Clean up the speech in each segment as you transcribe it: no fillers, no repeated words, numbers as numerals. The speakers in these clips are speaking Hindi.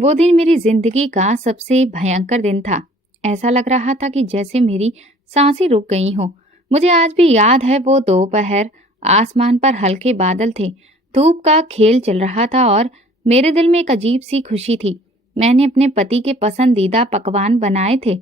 वो दिन मेरी जिंदगी का सबसे भयंकर दिन था। ऐसा लग रहा था कि जैसे मेरी सांसें रुक गई हों। मुझे आज भी याद है वो दोपहर, आसमान पर हल्के बादल थे, धूप का खेल चल रहा था और मेरे दिल में एक अजीब सी खुशी थी। मैंने अपने पति के पसंदीदा पकवान बनाए थे।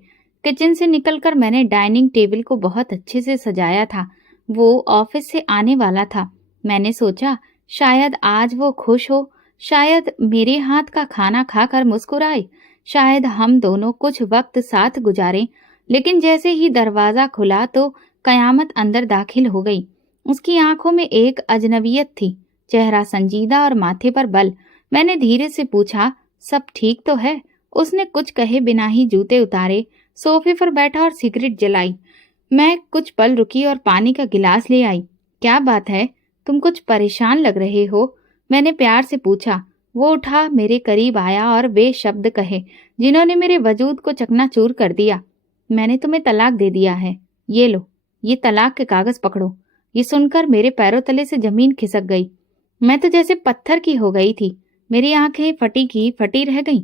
किचन से निकलकर मैंने डाइनिंग टेबल को बहुत अच्छे से सजाया था। वो ऑफिस से आने वाला था। मैंने सोचा शायद आज वो खुश हो, शायद मेरे हाथ का खाना खाकर मुस्कुराए, शायद हम दोनों कुछ वक्त साथ गुजारें। लेकिन जैसे ही दरवाजा खुला तो कयामत अंदर दाखिल हो गई। उसकी आंखों में एक अजनबियत थी, चेहरा संजीदा और माथे पर बल। मैंने धीरे से पूछा, सब ठीक तो है? उसने कुछ कहे बिना ही जूते उतारे, सोफे पर बैठा और सिगरेट जलाई। मैं कुछ पल रुकी और पानी का गिलास ले आई। क्या बात है, तुम कुछ परेशान लग रहे हो? मैंने प्यार से पूछा। वो उठा, मेरे करीब आया और वे शब्द कहे जिन्होंने मेरे वजूद को चकनाचूर कर दिया। मैंने तुम्हें तलाक दे दिया है। ये लो, ये तलाक के कागज पकड़ो। ये सुनकर मेरे पैरों तले से जमीन खिसक गई। मैं तो जैसे पत्थर की हो गई थी। मेरी आंखें फटी की फटी रह गईं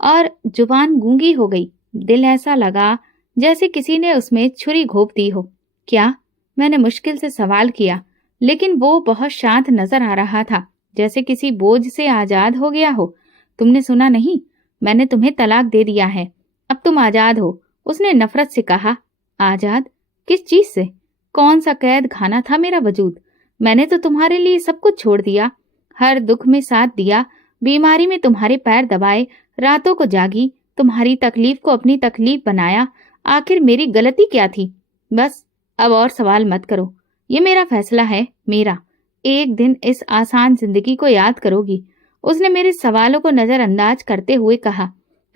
और जुबान गूंगी हो गई। दिल ऐसा लगा जैसे किसी ने उसमें छुरी घोंप दी हो। क्या? मैंने मुश्किल से सवाल किया, लेकिन वो बहुत शांत नजर आ रहा था, जैसे किसी बोझ से आजाद हो गया हो। तुमने सुना नहीं? मैंने तुम्हें तलाक दे दिया है। अब तुम आजाद हो। उसने नफरत से कहा। आजाद? किस चीज से? कौन सा कैद खाना था मेरा वजूद? मैंने तो तुम्हारे लिए सब कुछ छोड़ दिया, हर दुख में साथ दिया, बीमारी में तुम्हारे पैर दबाए, रातों को जागी, तुम्हारी तकलीफ को अपनी तकलीफ बनाया। आखिर मेरी गलती क्या थी? बस अब और सवाल मत करो। ये मेरा फैसला है, मेरा। एक दिन इस आसान जिंदगी को याद करोगी। उसने मेरे सवालों को नजरअंदाज करते हुए कहा।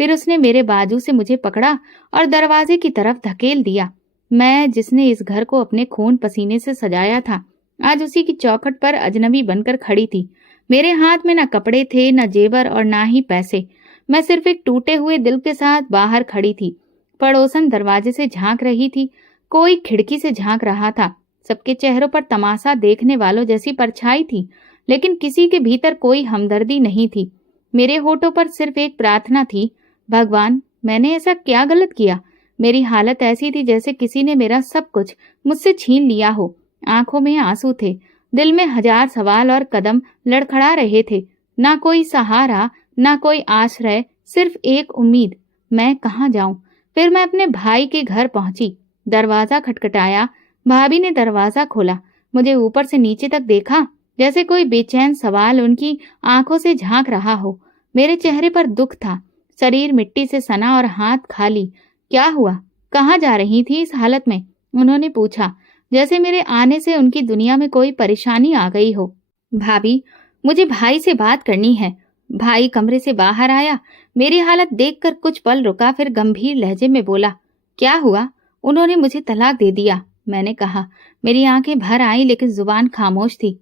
फिर उसने मेरे बाजू से मुझे पकड़ा और दरवाजे की तरफ धकेल दिया। मैं, जिसने इस घर को अपने खून पसीने से सजाया था, आज उसी की चौखट पर अजनबी बनकर खड़ी थी। मेरे हाथ में न कपड़े थे, न जेवर और ना ही पैसे। मैं सिर्फ एक टूटे हुए दिल के साथ बाहर खड़ी थी। पड़ोसन दरवाजे से झांक रही थी, कोई खिड़की से झांक रहा था। सबके चेहरों पर तमाशा देखने वालों जैसी परछाई थी, लेकिन किसी के भीतर कोई हमदर्दी नहीं थी। मेरे होठों पर सिर्फ एक प्रार्थना थी, भगवान, मैंने ऐसा क्या गलत किया? मेरी हालत ऐसी थी जैसे किसी ने मेरा सब कुछ मुझसे छीन लिया हो। आंखों में आंसू थे, दिल में हजार सवाल और कदम लड़खड़ा रहे थे। ना कोई सहारा, ना कोई आश्रय, सिर्फ एक उम्मीद। मैं कहाँ जाऊं? फिर मैं अपने भाई के घर पहुंची। दरवाजा खटखटाया। भाभी ने दरवाजा खोला। मुझे ऊपर से नीचे तक देखा, जैसे कोई बेचैन सवाल उनकी आंखों से झांक रहा हो। मेरे चेहरे पर दुख था, शरीर मिट्टी से सना और हाथ खाली। क्या हुआ? कहाँ जा रही थी इस हालत में? उन्होंने पूछा, जैसे मेरे आने से उनकी दुनिया में कोई परेशानी आ गई हो। भाभी, मुझे भाई से बात करनी है। भाई कमरे से बाहर आया, मेरी हालत देखकर कुछ पल रुका, फिर गंभीर लहजे में बोला, क्या हुआ? उन्होंने मुझे तलाक दे दिया, मैंने कहा। मेरी आंखें भर आई, लेकिन जुबान खामोश थी।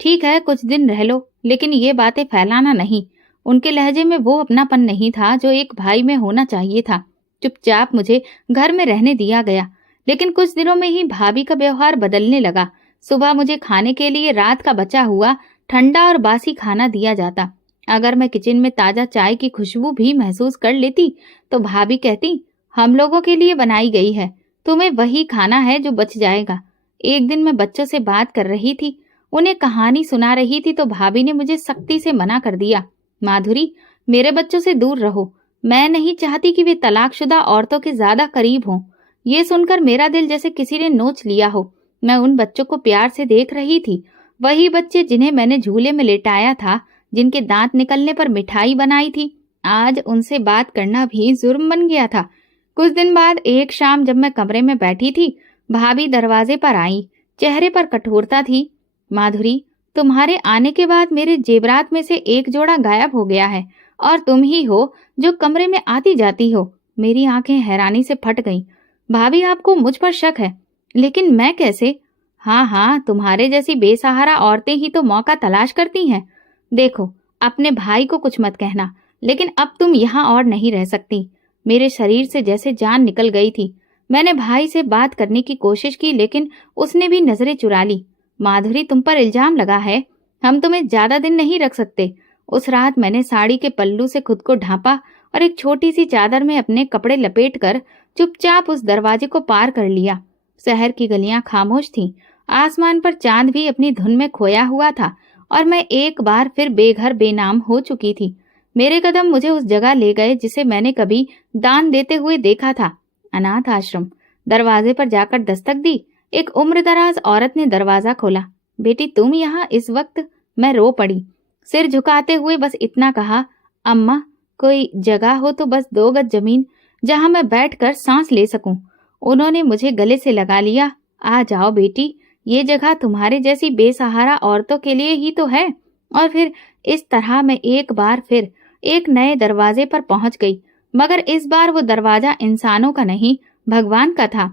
ठीक है, कुछ दिन रह लो, लेकिन ये बातें फैलाना नहीं। उनके लहजे में वो अपनापन नहीं था जो एक भाई में होना चाहिए था। चुपचाप मुझे घर में रहने दिया गया, लेकिन कुछ दिनों में ही भाभी का व्यवहार बदलने लगा। सुबह मुझे खाने के लिए रात का बचा हुआ ठंडा और बासी खाना दिया जाता। अगर मैं किचन में ताजा चाय की खुशबू भी महसूस कर लेती तो भाभी कहती, हम लोगों के लिए बनाई गई है, तुम्हें वही खाना है जो बच जाएगा। एक दिन मैं बच्चों से बात कर रही थी, उन्हें कहानी सुना रही थी, तो भाभी ने मुझे सख्ती से मना कर दिया। माधुरी, मेरे बच्चों से दूर रहो। मैं नहीं चाहती कि वे तलाकशुदा औरतों के ज्यादा करीब हों। ये सुनकर मेरा दिल जैसे किसी ने नोच लिया हो। मैं उन बच्चों को प्यार से देख रही थी, वही बच्चे जिन्हें मैंने झूले में लेटाया था, जिनके दांत निकलने पर मिठाई बनाई थी। आज उनसे बात करना भी जुर्म बन गया था। कुछ दिन बाद एक शाम जब मैं कमरे में बैठी थी, भाभी दरवाजे पर आई। चेहरे पर कठोरता थी। माधुरी, तुम्हारे आने के बाद मेरे जेवरात में से एक जोड़ा गायब हो गया है और तुम ही हो जो कमरे में आती जाती हो। मेरी आंखें हैरानी से फट गईं। भाभी, आपको मुझ पर शक है, लेकिन मैं कैसे? हाँ हाँ, तुम्हारे जैसी बेसहारा औरतें ही तो मौका तलाश करती हैं। देखो, अपने भाई को कुछ मत कहना, लेकिन अब तुम यहाँ और नहीं रह सकती। मेरे शरीर से जैसे जान निकल गई थी। मैंने भाई से बात करने की कोशिश की, लेकिन उसने भी नजरें चुरा ली। माधुरी, तुम पर इल्जाम लगा है, हम तुम्हें ज्यादा दिन नहीं रख सकते। उस रात मैंने साड़ी के पल्लू से खुद को ढांपा और एक छोटी सी चादर में अपने कपड़े लपेटकर चुपचाप उस दरवाजे को पार कर लिया। शहर की गलियां खामोश थीं, आसमान पर चांद भी अपनी धुन में खोया हुआ था और मैं एक बार फिर बेघर बेनाम हो चुकी थी। मेरे कदम मुझे उस जगह ले गए जिसे मैंने कभी दान देते हुए देखा था, अनाथ आश्रम। दरवाजे पर जाकर दस्तक दी। एक उम्रदराज औरत ने दरवाजा खोला। बेटी, तुम यहाँ इस वक्त? मैं रो पड़ी। सिर झुकाते हुए बस इतना कहा, अम्मा, कोई जगह हो तो बस 2 गज जमीन जहां मैं बैठकर सांस ले सकूं। उन्होंने मुझे गले से लगा लिया। आ जाओ बेटी, ये जगह तुम्हारे जैसी बेसहारा औरतों के लिए ही तो है। और फिर इस तरह मैं एक बार फिर एक नए दरवाजे पर पहुंच गई, मगर इस बार वो दरवाजा इंसानों का नहीं, भगवान का था।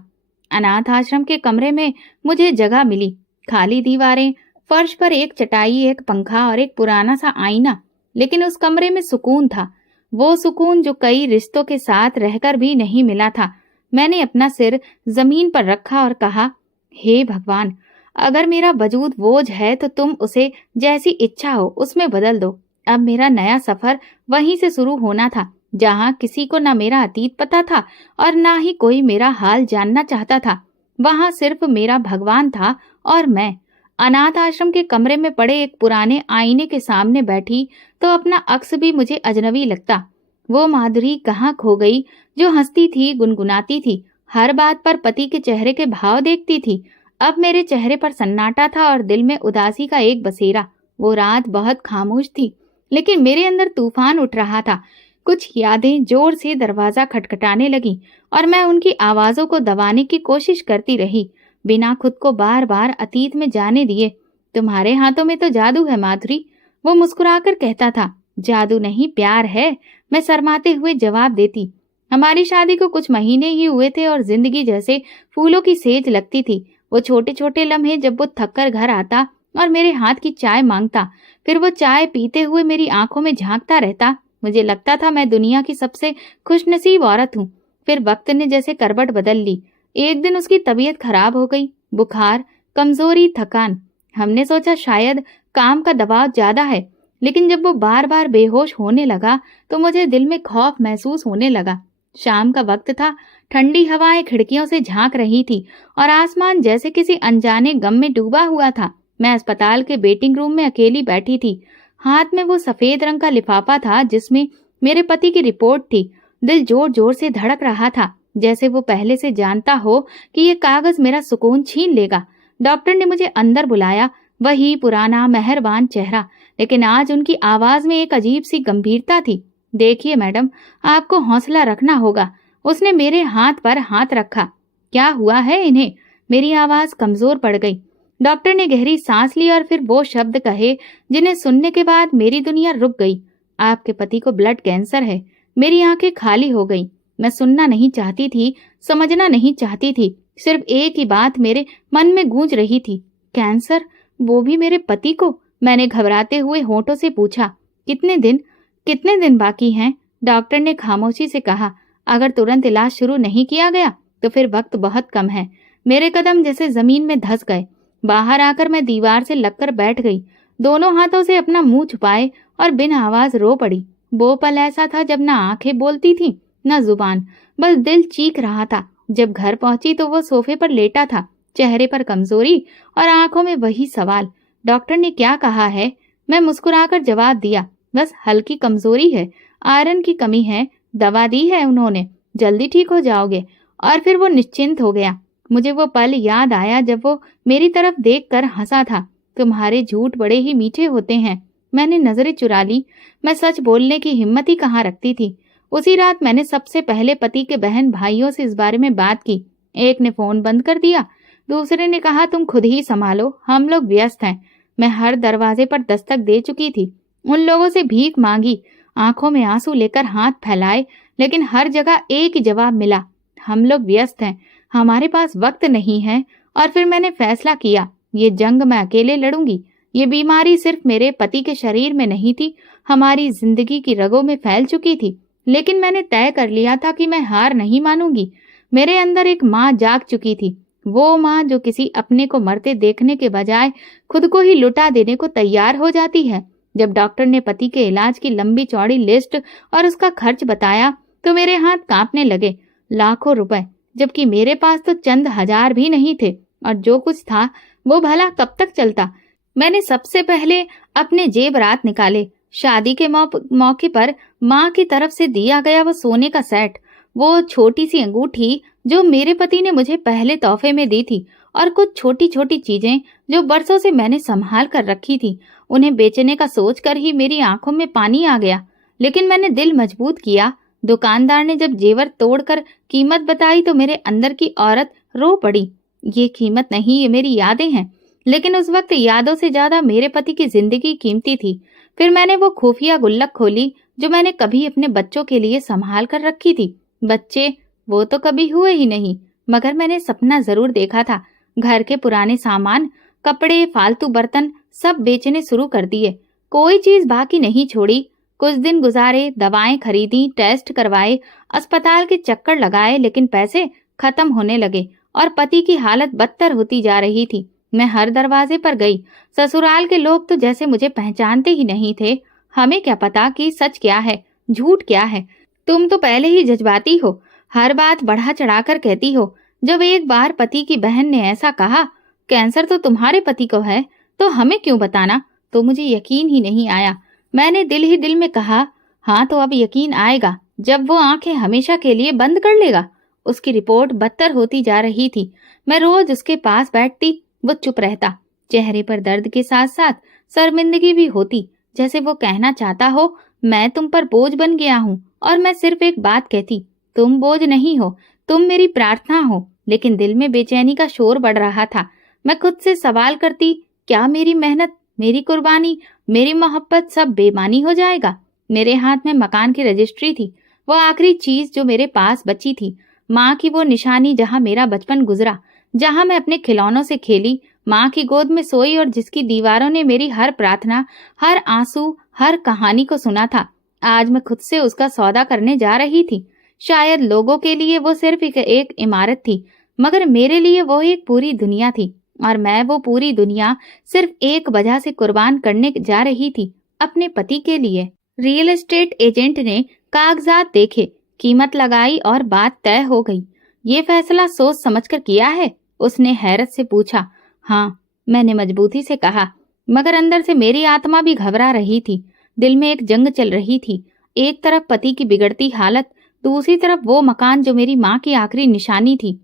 अनाथ आश्रम के कमरे में मुझे जगह मिली। खाली दीवारें, फर्श पर एक चटाई, एक पंखा और एक पुराना सा आईना। लेकिन उस कमरे में सुकून था, वो सुकून जो कई रिश्तों के साथ रहकर भी नहीं मिला था। मैंने अपना सिर जमीन पर रखा और कहा, हे भगवान, अगर मेरा वजूद बोझ है तो तुम उसे जैसी इच्छा हो उसमें बदल दो। अब मेरा नया सफर वहीं से शुरू होना था, जहां किसी को न मेरा अतीत पता था और ना ही कोई मेरा हाल जानना चाहता था। वहां सिर्फ मेरा भगवान था और मैं। अनाथ आश्रम के कमरे में पड़े एक पुराने आईने के सामने बैठी तो अपना अक्स भी मुझे अजनबी लगता। वो माधुरी कहाँ खो गई जो हंसती थी, गुनगुनाती थी, हर बात पर पति के चेहरे के भाव देखती थी। अब मेरे चेहरे पर सन्नाटा था और दिल में उदासी का एक बसेरा। वो रात बहुत खामोश थी, लेकिन मेरे अंदर तूफान उठ रहा था। कुछ यादें जोर से दरवाजा खटखटाने लगी और मैं उनकी आवाजों को दबाने की कोशिश करती रही, बिना खुद को बार बार अतीत में जाने दिए। तुम्हारे हाथों में तो जादू है माधुरी, वो मुस्कुराकर कहता था। जादू नहीं, प्यार है, मैं शर्माते हुए जवाब देती। हमारी शादी को कुछ महीने ही हुए थे और जिंदगी जैसे फूलों की सेज लगती थी। वो छोटे छोटे लम्हे जब वो थककर घर आता और मेरे हाथ की चाय मांगता, फिर वो चाय पीते हुए मेरी आंखों में झांकता रहता, मुझे लगता था मैं दुनिया की सबसे खुशनसीब औरत हूँ। फिर वक्त ने जैसे करवट बदल ली। एक दिन उसकी तबीयत खराब हो गई, बुखार, कमजोरी, थकान। हमने सोचा शायद काम का दबाव ज्यादा है, लेकिन जब वो बार बार बेहोश होने लगा तो मुझे दिल में खौफ महसूस होने लगा। शाम का वक्त था, ठंडी हवाएं खिड़कियों से झांक रही थी और आसमान जैसे किसी अनजाने गम में डूबा हुआ था। मैं अस्पताल के वेटिंग रूम में अकेली बैठी थी। हाथ में वो सफेद रंग का लिफाफा था जिसमें मेरे पति की रिपोर्ट थी। दिल जोर जोर से धड़क रहा था, जैसे वो पहले से जानता हो कि ये कागज मेरा सुकून छीन लेगा। डॉक्टर ने मुझे अंदर बुलाया, वही पुराना मेहरबान चेहरा, लेकिन आज उनकी आवाज में एक अजीब सी गंभीरता थी। देखिए मैडम, आपको हौसला रखना होगा। उसने मेरे हाथ पर हाथ रखा। क्या हुआ है इन्हें? मेरी आवाज कमजोर पड़ गई। डॉक्टर ने गहरी सांस ली और फिर वो शब्द कहे जिन्हें सुनने के बाद मेरी दुनिया रुक गई। आपके पति को ब्लड कैंसर है। मेरी आंखें खाली हो गई। मैं सुनना नहीं चाहती थी, समझना नहीं चाहती थी। सिर्फ एक ही बात मेरे मन में गूंज रही थी, कैंसर, वो भी मेरे पति को। मैंने घबराते हुए होठों से पूछा, कितने दिन बाकी हैं? डॉक्टर ने खामोशी से कहा, अगर तुरंत इलाज शुरू नहीं किया गया तो फिर वक्त बहुत कम है। मेरे कदम जैसे जमीन में धंस गए। बाहर आकर मैं दीवार से लगकर बैठ गई, दोनों हाथों से अपना मुंह छुपाए और बिन आवाज रो पड़ी। वो पल ऐसा था जब ना आंखें बोलती थी न जुबान, बस दिल चीख रहा था। जब घर पहुंची तो वो सोफे पर लेटा था, चेहरे पर कमजोरी और आंखों में वही सवाल, डॉक्टर ने क्या कहा है? मैं मुस्कुराकर जवाब दिया, बस हल्की कमजोरी है, आयरन की कमी है, दवा दी है उन्होंने, जल्दी ठीक हो जाओगे। और फिर वो निश्चिंत हो गया। मुझे वो पल याद आया जब वो मेरी तरफ देखकर हंसा था। तुम्हारे झूठ बड़े ही मीठे होते हैं। मैंने नजरें चुरा ली। मैं सच बोलने की हिम्मत ही कहाँ रखती थी। उसी रात मैंने सबसे पहले पति के बहन भाइयों से इस बारे में बात की। एक ने फोन बंद कर दिया, दूसरे ने कहा तुम खुद ही संभालो, हम लोग व्यस्त हैं। मैं हर दरवाजे पर दस्तक दे चुकी थी, उन लोगों से भीख मांगी, आंखों में आंसू लेकर हाथ फैलाए, लेकिन हर जगह एक ही जवाब मिला, हम लोग व्यस्त हैं, हमारे पास वक्त नहीं है। और फिर मैंने फैसला किया, ये जंग मैं अकेले लड़ूंगी। ये बीमारी सिर्फ मेरे पति के शरीर में नहीं थी, हमारी जिंदगी की रगों में फैल चुकी थी। लेकिन मैंने तय कर लिया था कि मैं हार नहीं मानूंगी। मेरे अंदर एक माँ जाग चुकी थी, वो माँ जो किसी अपने को मरते देखने के बजाय खुद को ही लुटा देने को तैयार हो जाती है। जब डॉक्टर ने पति के इलाज की लंबी चौड़ी लिस्ट और उसका खर्च बताया तो मेरे हाथ कांपने लगे। लाखों रुपए, जबकि मेरे पास तो चंद हजार भी नहीं थे, और जो कुछ था वो भला कब तक चलता। मैंने सबसे पहले अपने जेवरात निकाले। शादी के मौके पर माँ की तरफ से दिया गया वो सोने का सेट, वो छोटी सी अंगूठी जो मेरे पति ने मुझे पहले तोहफे में दी थी, और कुछ छोटी छोटी चीजें जो बरसों से मैंने संभाल कर रखी थी। उन्हें बेचने का सोचकर ही मेरी आंखों में पानी आ गया, लेकिन मैंने दिल मजबूत किया। दुकानदार ने जब जेवर तोड़कर कीमत बताई तो मेरे अंदर की औरत रो पड़ी। ये कीमत नहीं, ये मेरी यादें हैं। लेकिन उस वक्त यादों से ज्यादा मेरे पति की जिंदगी कीमती थी। फिर मैंने वो खुफिया गुल्लक खोली जो मैंने कभी अपने बच्चों के लिए संभाल कर रखी थी। बच्चे वो तो कभी हुए ही नहीं, मगर मैंने सपना जरूर देखा था। घर के पुराने सामान, कपड़े, फालतू बर्तन सब बेचने शुरू कर दिए। कोई चीज बाकी नहीं छोड़ी। कुछ दिन गुजारे, दवाएं खरीदी, टेस्ट करवाए, अस्पताल के चक्कर लगाए, लेकिन पैसे खत्म होने लगे और पति की हालत बदतर होती जा रही थी। मैं हर दरवाजे पर गई। ससुराल के लोग तो जैसे मुझे पहचानते ही नहीं थे। हमें क्या पता कि सच क्या है, झूठ क्या है। तुम तो पहले ही जज्बाती हो, हर बात बढ़ा चढ़ाकर कहती हो। जब एक बार पति की बहन ने ऐसा कहा, कैंसर तो तुम्हारे पति को है, तो हमें क्यों बताना, तो मुझे यकीन ही नहीं आया। मैंने दिल ही दिल में कहा, हाँ तो अब यकीन आएगा जब वो आंखें हमेशा के लिए बंद कर लेगा। उसकी रिपोर्ट बदतर होती जा रही थी। मैं रोज उसके पास बैठती, वो चुप रहता। चेहरे पर दर्द के साथ साथ शर्मिंदगी भी होती, जैसे वो कहना चाहता हो, मैं तुम पर बोझ बन गया हूँ। और मैं सिर्फ एक बात कहती, तुम बोझ नहीं हो, तुम मेरी प्रार्थना हो। लेकिन दिल में बेचैनी का शोर बढ़ रहा था। मैं खुद से सवाल करती, क्या मेरी मेहनत, मेरी कुर्बानी, मेरी मोहब्बत सब बेमानी हो जाएगा। मेरे हाथ में मकान की रजिस्ट्री थी, वो आखिरी चीज जो मेरे पास बची थी। माँ की वो निशानी जहाँ मेरा बचपन गुजरा, जहाँ मैं अपने खिलौनों से खेली, माँ की गोद में सोई, और जिसकी दीवारों ने मेरी हर प्रार्थना, हर आंसू, हर कहानी को सुना था। आज मैं खुद से उसका सौदा करने जा रही थी। शायद लोगों के लिए वो सिर्फ एक इमारत थी, मगर मेरे लिए वो एक पूरी दुनिया थी। और मैं वो पूरी दुनिया सिर्फ एक वजह से कुर्बान करने जा रही थी, अपने पति के लिए। रियल एस्टेट एजेंट ने कागजात देखे, कीमत लगाई और बात तय हो गई। ये फैसला सोच समझकर किया है? उसने हैरत से पूछा। हाँ, मैंने मजबूती से कहा, मगर अंदर से मेरी आत्मा भी घबरा रही थी। दिल में एक जंग चल रही थी। एक तरफ पति की बिगड़ती हालत, दूसरी तरफ वो मकान जो मेरी माँ की आखिरी निशानी थी।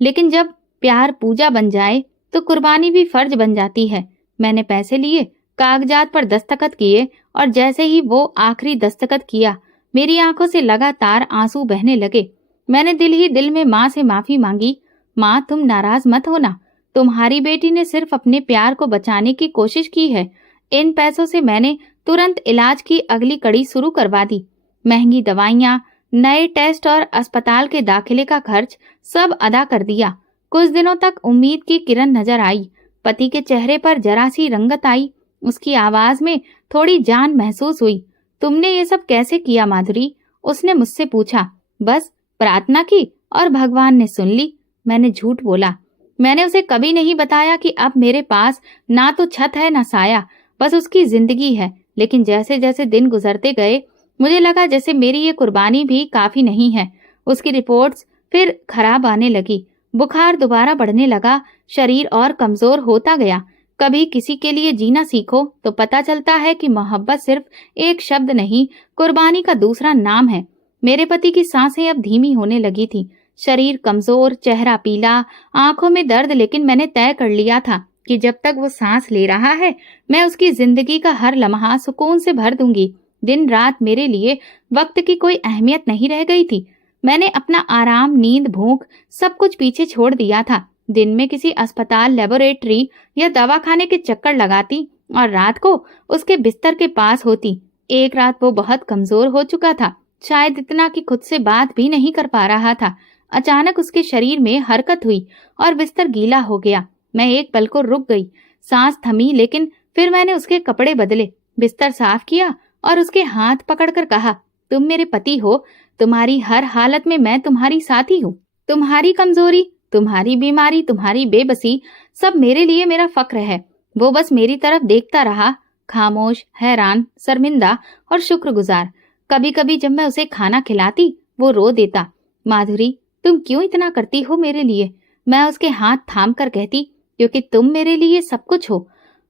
लेकिन जब प्यार पूजा बन जाए तो कुर्बानी भी फर्ज बन जाती है। मैंने पैसे लिए, कागजात पर दस्तखत किए, और जैसे ही वो आखिरी दस्तखत किया, मेरी आंखों से लगातार आंसू बहने लगे। मैंने दिल ही दिल में माँ से माफी मांगी। माँ, तुम नाराज मत होना, तुम्हारी बेटी ने सिर्फ अपने प्यार को बचाने की कोशिश की है। इन पैसों से मैंने तुरंत इलाज की अगली कड़ी शुरू करवा दी। महंगी दवाइयाँ, नए टेस्ट और अस्पताल के दाखिले का खर्च सब अदा कर दिया। कुछ दिनों तक उम्मीद की किरण नजर आई। पति के चेहरे पर जरा सी रंगत आई, उसकी आवाज में थोड़ी जान महसूस हुई। तुमने ये सब कैसे किया माधुरी? उसने मुझसे पूछा। बस प्रार्थना की और भगवान ने सुन ली, मैंने झूठ बोला। मैंने उसे कभी नहीं बताया कि अब मेरे पास ना तो छत है ना साया, बस उसकी जिंदगी है। लेकिन जैसे जैसे दिन गुजरते गए, मुझे लगा जैसे मेरी ये कुर्बानी भी काफी नहीं है। उसकी रिपोर्ट्स फिर खराब आने लगी, बुखार दोबारा बढ़ने लगा, शरीर और कमजोर होता गया। कभी किसी के लिए जीना सीखो तो पता चलता है कि मोहब्बत सिर्फ एक शब्द नहीं, कुर्बानी का दूसरा नाम है। मेरे पति की सांसें अब धीमी होने लगी थी, शरीर कमजोर, चेहरा पीला, आंखों में दर्द। लेकिन मैंने तय कर लिया था कि जब तक वो सांस ले रहा है, मैं उसकी जिंदगी का हर लम्हा सुकून से भर दूंगी। दिन रात मेरे लिए वक्त की कोई अहमियत नहीं रह गई थी। मैंने अपना आराम, नींद, भूख सब कुछ पीछे छोड़ दिया था। दिन में किसी अस्पताल, लेबोरेटरी या दवाखाने के चक्कर लगाती और रात को उसके बिस्तर के पास होती। एक रात वो बहुत कमजोर हो चुका था, शायद इतना कि खुद से बात भी नहीं कर पा रहा था। अचानक उसके शरीर में हरकत हुई और बिस्तर गीला हो गया। मैं एक पल को रुक गई, सांस थमी, लेकिन फिर मैंने उसके कपड़े बदले, बिस्तर साफ किया और उसके हाथ पकड़कर कहा, तुम मेरे पति हो, तुम्हारी हर हालत में मैं तुम्हारी साथी हूँ। तुम्हारी कमजोरी, तुम्हारी बीमारी, तुम्हारी बेबसी, सब मेरे लिए मेरा फक्र है। वो बस मेरी तरफ देखता रहा, खामोश, हैरान, शर्मिंदा और शुक्रगुजार। कभी कभी जब मैं उसे खाना खिलाती वो रो देता। माधुरी, तुम क्यों इतना करती हो मेरे लिए? मैं उसके हाथ थाम कर कहती, क्योंकि तुम मेरे लिए सब कुछ हो।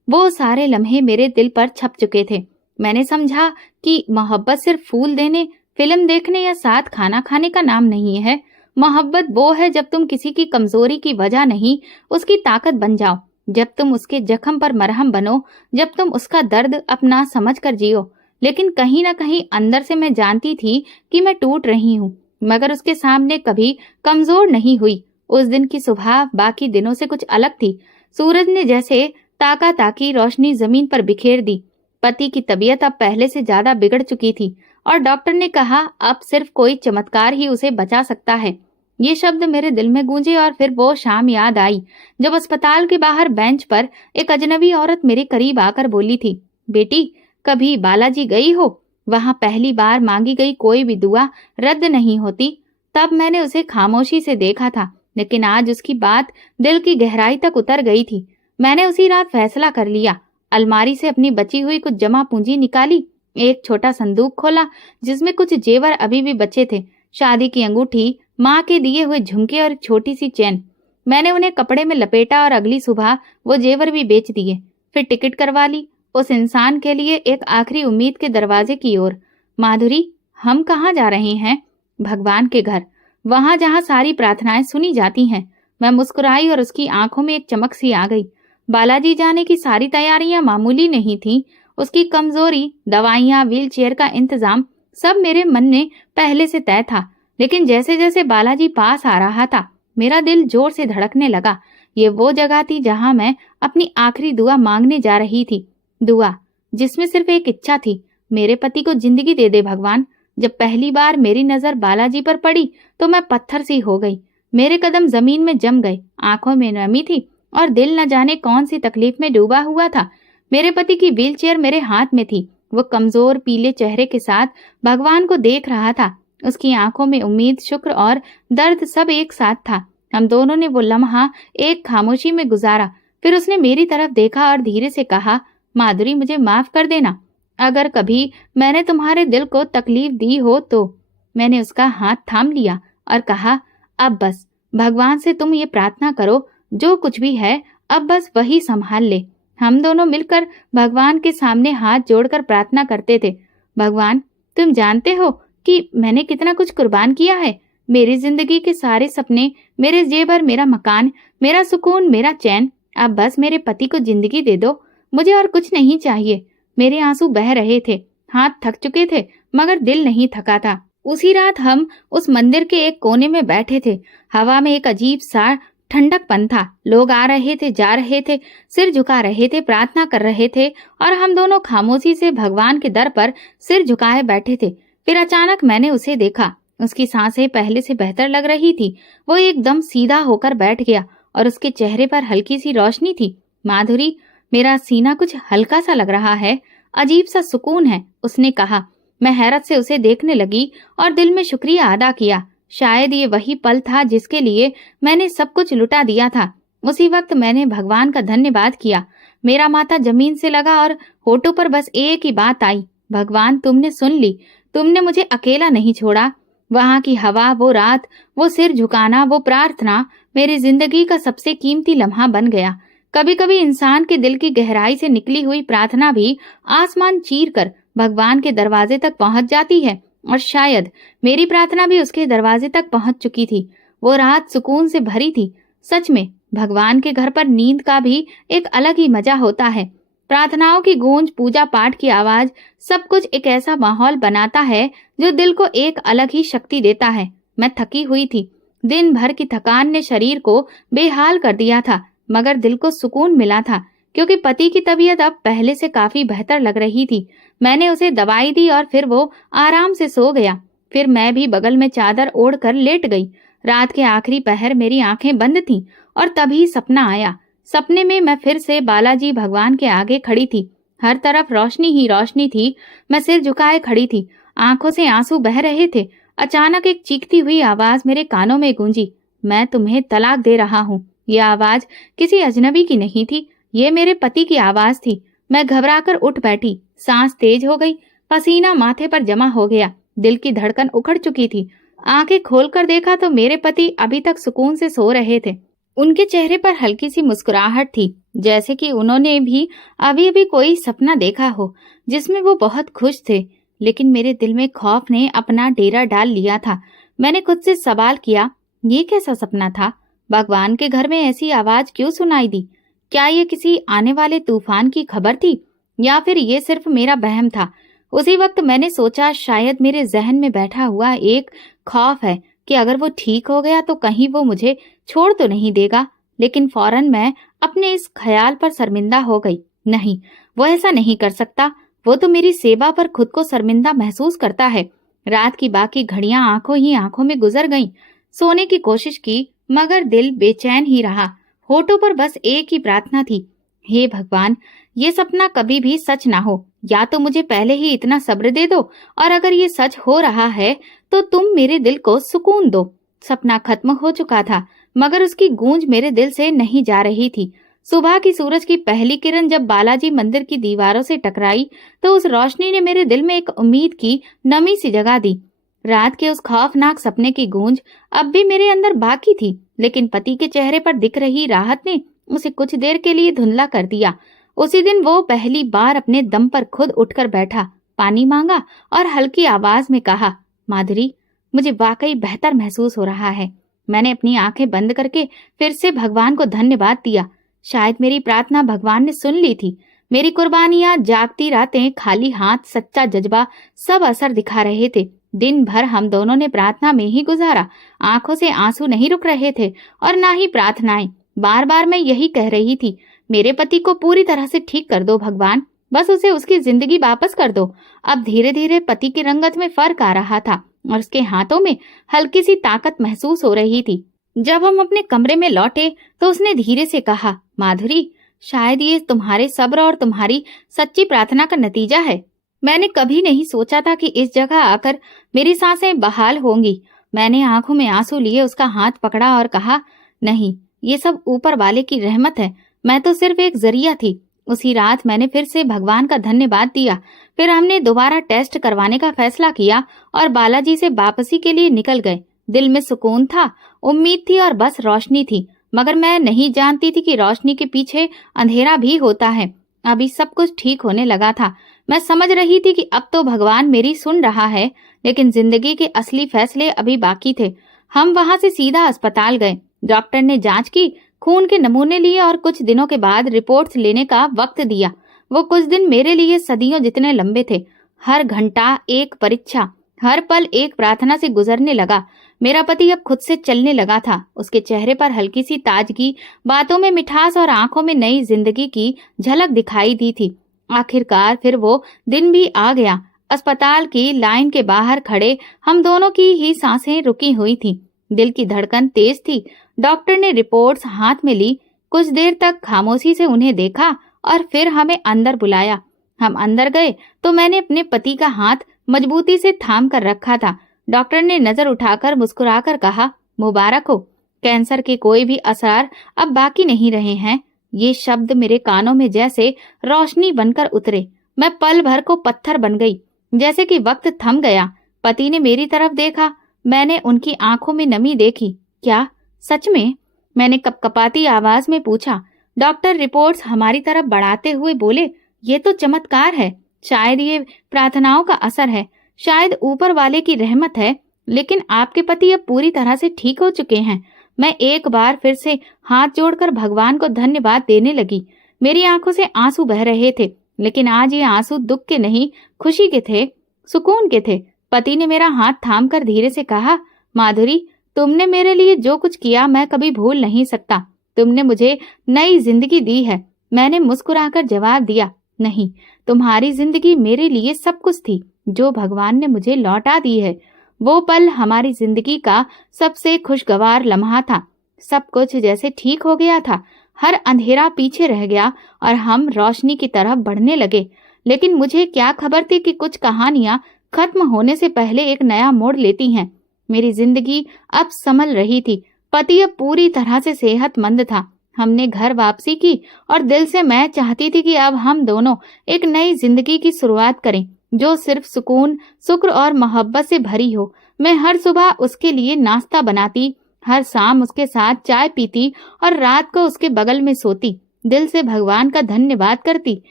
वो सारे लम्हे मेरे दिल पर छप चुके थे। मैंने समझा कि मोहब्बत सिर्फ फूल देने, फिल्म देखने या साथ खाना खाने का नाम नहीं है। मोहब्बत वो है जब तुम किसी की कमजोरी की वजह नहीं, उसकी ताकत बन जाओ, जब तुम उसके जख्म पर मरहम बनो, जब तुम उसका दर्द अपना समझ कर जियो। लेकिन कहीं ना कहीं अंदर से मैं जानती थी कि मैं टूट रही हूँ, मगर उसके सामने कभी कमजोर नहीं हुई। उस दिन की सुबह बाकी दिनों से कुछ अलग थी। सूरज ने जैसे ताका ताकी रोशनी जमीन पर बिखेर दी। पति की तबीयत अब पहले से ज्यादा बिगड़ चुकी थी और डॉक्टर ने कहा अब सिर्फ कोई चमत्कार ही उसे बचा सकता है। ये शब्द मेरे दिल में गूंजे और फिर वो शाम याद आई जब अस्पताल के बाहर बेंच पर एक अजनबी औरत मेरे करीब आकर बोली थी, बेटी, कभी बालाजी गई हो? वहां पहली बार मांगी गई कोई भी दुआ रद्द नहीं होती। तब मैंने उसे खामोशी से देखा था, लेकिन आज उसकी बात दिल की गहराई तक उतर गई थी। मैंने उसी रात फैसला कर लिया। अलमारी से अपनी बची हुई कुछ जमा पूंजी निकाली, एक छोटा संदूक खोला जिसमें कुछ जेवर अभी भी बचे थे, शादी की अंगूठी, माँ के दिए हुए झुमके और एक छोटी सी चैन। मैंने उन्हें कपड़े में लपेटा और अगली सुबह वो जेवर भी बेच दिए। फिर टिकट करवा ली उस इंसान के लिए एक आखिरी उम्मीद के दरवाजे की ओर। माधुरी, हम कहाँ जा रहे हैं? भगवान के घर, वहां जहाँ सारी प्रार्थनाएं सुनी जाती हैं। मैं मुस्कुराई और उसकी आंखों में एक चमक सी आ गई। बालाजी जाने की सारी तैयारियां मामूली नहीं थीं। उसकी कमजोरी, दवाइयां, व्हीलचेयर का इंतजाम, सब मेरे मन में पहले से तय था। लेकिन जैसे जैसे बालाजी पास आ रहा था, मेरा दिल जोर से धड़कने लगा। ये वो जगह थी जहां मैं अपनी आखिरी दुआ मांगने जा रही थी। दुआ जिसमें सिर्फ एक इच्छा थी, मेरे पति को जिंदगी दे दे भगवान। जब पहली बार मेरी नजर बालाजी पर पड़ी तो मैं पत्थर सी हो गई। मेरे कदम जमीन में जम गए, आंखों में नमी थी और दिल न जाने कौन सी तकलीफ में डूबा हुआ था। मेरे पति की व्हीलचेयर मेरे हाथ में थी। वो कमजोर पीले चेहरे के साथ भगवान को देख रहा था। उसकी आंखों में उम्मीद, शुक्र और दर्द सब एक साथ था। हम दोनों ने वो लम्हा एक खामोशी में गुजारा। फिर उसने मेरी तरफ देखा और धीरे से कहा, माधुरी, मुझे माफ कर देना अगर कभी मैंने तुम्हारे दिल को तकलीफ दी हो तो। मैंने उसका हाथ थाम लिया और कहा, अब बस, भगवान से तुम ये प्रार्थना करो, जो कुछ भी है अब बस वही संभाल ले। हम दोनों मिलकर भगवान के सामने हाथ जोड़कर प्रार्थना करते थे, भगवान, तुम जानते हो कि मैंने कितना कुछ कुर्बान किया है। मेरी जिंदगी के सारे सपने, मेरे जेवर, मेरा मकान, मेरा सुकून, मेरा चैन, अब बस मेरे पति को जिंदगी दे दो। मुझे और कुछ नहीं चाहिए। मेरे आंसू बह रहे थे, हाथ थक चुके थे, मगर दिल नहीं थका था। उसी रात हम उस मंदिर के एक कोने में बैठे थे। हवा में एक अजीब सा ठंडकपन था। लोग आ रहे थे, जा रहे थे, सिर झुका रहे थे, प्रार्थना कर रहे थे और हम दोनों खामोशी से भगवान के दर पर सिर झुकाए बैठे थे। फिर अचानक मैंने उसे देखा। उसकी सांसें पहले से बेहतर लग रही थी। वो एकदम सीधा होकर बैठ गया और उसके चेहरे पर हल्की सी रोशनी थी। माधुरी, मेरा सीना कुछ हल्का सा लग रहा है, अजीब सा सुकून है, उसने कहा। मैं हैरत से उसे देखने लगी और दिल में शुक्रिया अदा किया। शायद ये वही पल था जिसके लिए मैंने सब कुछ लुटा दिया था। उसी वक्त मैंने भगवान का धन्यवाद किया। मेरा माथा जमीन से लगा और होठों पर बस एक ही बात आई, भगवान, तुमने सुन ली, तुमने मुझे अकेला नहीं छोड़ा। वहां की हवा, वो रात, वो सिर झुकाना, वो प्रार्थना मेरी जिंदगी का सबसे कीमती लम्हा बन गया। कभी कभी इंसान के दिल की गहराई से निकली हुई प्रार्थना भी आसमान चीर कर भगवान के दरवाजे तक पहुंच जाती है, और शायद मेरी प्रार्थना भी उसके दरवाजे तक पहुंच चुकी थी। वो रात सुकून से भरी थी। सच में भगवान के घर पर नींद का भी एक अलग ही मजा होता है। प्रार्थनाओं की गूंज, पूजा पाठ की आवाज, सब कुछ एक ऐसा माहौल बनाता है जो दिल को एक अलग ही शक्ति देता है। मैं थकी हुई थी। दिन भर की थकान ने शरीर को बेहाल कर दिया था, मगर दिल को सुकून मिला था क्योंकि पति की तबीयत अब पहले से काफी बेहतर लग रही थी। मैंने उसे दवाई दी और फिर वो आराम से सो गया। फिर मैं भी बगल में चादर ओढ़कर लेट गई। रात के आखिरी पहर मेरी आंखें बंद थीं और तभी सपना आया। सपने में मैं फिर से बालाजी भगवान के आगे खड़ी थी। हर तरफ रोशनी ही रोशनी थी। मैं सिर झुकाए खड़ी थी, आंखों से आंसू बह रहे थे। अचानक एक चीखती हुई आवाज मेरे कानों में गूंजी, मैं तुम्हें तलाक दे रहा हूँ। यह आवाज किसी अजनबी की नहीं थी, ये मेरे पति की आवाज थी। मैं घबराकर उठ बैठी, सांस तेज हो गई, पसीना माथे पर जमा हो गया, दिल की धड़कन उखड़ चुकी थी। आंखें खोलकर देखा तो मेरे पति अभी तक सुकून से सो रहे थे। उनके चेहरे पर हल्की सी मुस्कुराहट थी, जैसे कि उन्होंने भी अभी अभी कोई सपना देखा हो जिसमें वो बहुत खुश थे। लेकिन मेरे दिल में खौफ ने अपना डेरा डाल लिया था। मैंने खुद से सवाल किया, ये कैसा सपना था? भगवान के घर में ऐसी आवाज क्यों सुनाई दी? क्या ये किसी आने वाले तूफान की खबर थी या फिर ये सिर्फ मेरा वहम था? उसी वक्त मैंने सोचा शायद मेरे जहन में बैठा हुआ एक खौफ है कि अगर वो ठीक हो गया तो कहीं वो मुझे छोड़ तो नहीं देगा। लेकिन फौरन मैं अपने इस ख्याल पर शर्मिंदा हो गई। नहीं, वो ऐसा नहीं कर सकता। वो तो मेरी सेवा पर खुद को शर्मिंदा महसूस करता है। रात की बाकी घड़ियां आंखों ही आंखों में गुजर गईं। सोने की कोशिश की मगर दिल बेचैन ही रहा। होठों पर बस एक ही प्रार्थना थी, हे भगवान, ये सपना कभी भी सच ना हो। या तो मुझे पहले ही इतना सब्र दे दो, और अगर ये सच हो रहा है तो तुम मेरे दिल को सुकून दो। सपना खत्म हो चुका था, मगर उसकी गूंज मेरे दिल से नहीं जा रही थी। सुबह की सूरज की पहली किरण जब बालाजी मंदिर की दीवारों से टकराई तो उस रोशनी ने मेरे दिल में एक उम्मीद की नमी सी जगा दी। रात के उस खौफनाक सपने की गूंज अब भी मेरे अंदर बाकी थी, लेकिन पति के चेहरे पर दिख रही राहत ने उसे कुछ देर के लिए धुंधला कर दिया। उसी दिन वो पहली बार अपने दम पर खुद उठकर बैठा, पानी मांगा और हल्की आवाज में कहा, माधुरी, मुझे वाकई बेहतर महसूस हो रहा है। मैंने अपनी आंखें बंद करके फिर से भगवान को धन्यवाद दिया। शायद मेरी प्रार्थना भगवान ने सुन ली थी। मेरी कुर्बानियां, जागती रातें, खाली हाथ, सच्चा जज्बा सब असर दिखा रहे थे। दिन भर हम दोनों ने प्रार्थना में ही गुजारा। आंखों से आंसू नहीं रुक रहे थे और ना ही प्रार्थनाएं। बार बार मैं यही कह रही थी, मेरे पति को पूरी तरह से ठीक कर दो भगवान, बस उसे उसकी जिंदगी वापस कर दो। अब धीरे धीरे पति की रंगत में फर्क आ रहा था और उसके हाथों में हल्की सी ताकत महसूस हो रही थी। जब हम अपने कमरे में लौटे तो उसने धीरे से कहा, माधुरी, शायद ये तुम्हारे सब्र और तुम्हारी सच्ची प्रार्थना का नतीजा है। मैंने कभी नहीं सोचा था कि इस जगह आकर मेरी सांसें बहाल होंगी। मैंने आंखों में आंसू लिए उसका हाथ पकड़ा और कहा, नहीं, ये सब ऊपर वाले की रहमत है, मैं तो सिर्फ एक जरिया थी। उसी रात मैंने फिर से भगवान का धन्यवाद दिया। फिर हमने दोबारा टेस्ट करवाने का फैसला किया और बालाजी से वापसी के लिए निकल गए। दिल में सुकून था, उम्मीद थी और बस रोशनी थी, मगर मैं नहीं जानती थी कि रोशनी के पीछे अंधेरा भी होता है। अभी सब कुछ ठीक होने लगा था। मैं समझ रही थी कि अब तो भगवान मेरी सुन रहा है, लेकिन जिंदगी के असली फैसले अभी बाकी थे। हम वहां से सीधा अस्पताल गए। डॉक्टर ने जांच की, खून के नमूने लिए और कुछ दिनों के बाद रिपोर्ट्स लेने का वक्त दिया। वो कुछ दिन मेरे लिए सदियों जितने लंबे थे। हर घंटा एक परीक्षा, हर पल एक प्रार्थना से गुजरने लगा। मेरा पति अब खुद से चलने लगा था। उसके चेहरे पर हल्की सी ताजगी, बातों में मिठास और आंखों में नई जिंदगी की झलक दिखाई दी थी। आखिरकार फिर वो दिन भी आ गया। अस्पताल की लाइन के बाहर खड़े हम दोनों की ही सांसें रुकी हुई थी। दिल की धड़कन तेज थी। डॉक्टर ने रिपोर्ट्स हाथ में ली। कुछ देर तक खामोशी से उन्हें देखा और फिर हमें अंदर बुलाया। हम अंदर गए तो मैंने अपने पति का हाथ मजबूती से थाम कर रखा था। डॉक्टर ने नजर उठाकर मुस्कुराकर कहा, मुबारक हो, कैंसर के कोई भी असर अब बाकी नहीं रहे हैं। ये शब्द मेरे कानों में जैसे रोशनी बनकर उतरे। मैं पल भर को पत्थर बन गई, जैसे कि वक्त थम गया। पति ने मेरी तरफ देखा। मैंने उनकी आंखों में नमी देखी। क्या सच में? मैंने कपकपाती आवाज में पूछा। डॉक्टर रिपोर्ट्स हमारी तरफ बढ़ाते हुए बोले, ये तो चमत्कार है। शायद ये प्रार्थनाओं का असर है, शायद ऊपर वाले की रहमत है, लेकिन आपके पति अब पूरी तरह से ठीक हो चुके हैं। मैं एक बार फिर से हाथ जोड़कर भगवान को धन्यवाद देने लगी। मेरी आंखों से आंसू बह रहे थे, लेकिन आज ये आंसू दुख के नहीं, खुशी के थे, सुकून के थे। पति ने मेरा हाथ थामकर धीरे से कहा, माधुरी, तुमने मेरे लिए जो कुछ किया मैं कभी भूल नहीं सकता। तुमने मुझे नई जिंदगी दी है। मैंने मुस्कुराकर जवाब दिया, नहीं, तुम्हारी जिंदगी मेरे लिए सब कुछ थी जो भगवान ने मुझे लौटा दी है। वो पल हमारी जिंदगी का सबसे खुशगवार लम्हा था। सब कुछ जैसे ठीक हो गया था। हर अंधेरा पीछे रह गया और हम रोशनी की तरफ बढ़ने लगे। लेकिन मुझे क्या खबर थी कि कुछ कहानियां खत्म होने से पहले एक नया मोड़ लेती हैं। मेरी जिंदगी अब संभल रही थी। पति अब पूरी तरह से सेहतमंद था। हमने घर वापसी की और दिल से मैं चाहती थी कि अब हम दोनों एक नई जिंदगी की शुरुआत करें, जो सिर्फ सुकून, शुक्र और मोहब्बत से भरी हो। मैं हर सुबह उसके लिए नाश्ता बनाती, हर शाम उसके साथ चाय पीती और रात को उसके बगल में सोती, दिल से भगवान का धन्यवाद करती।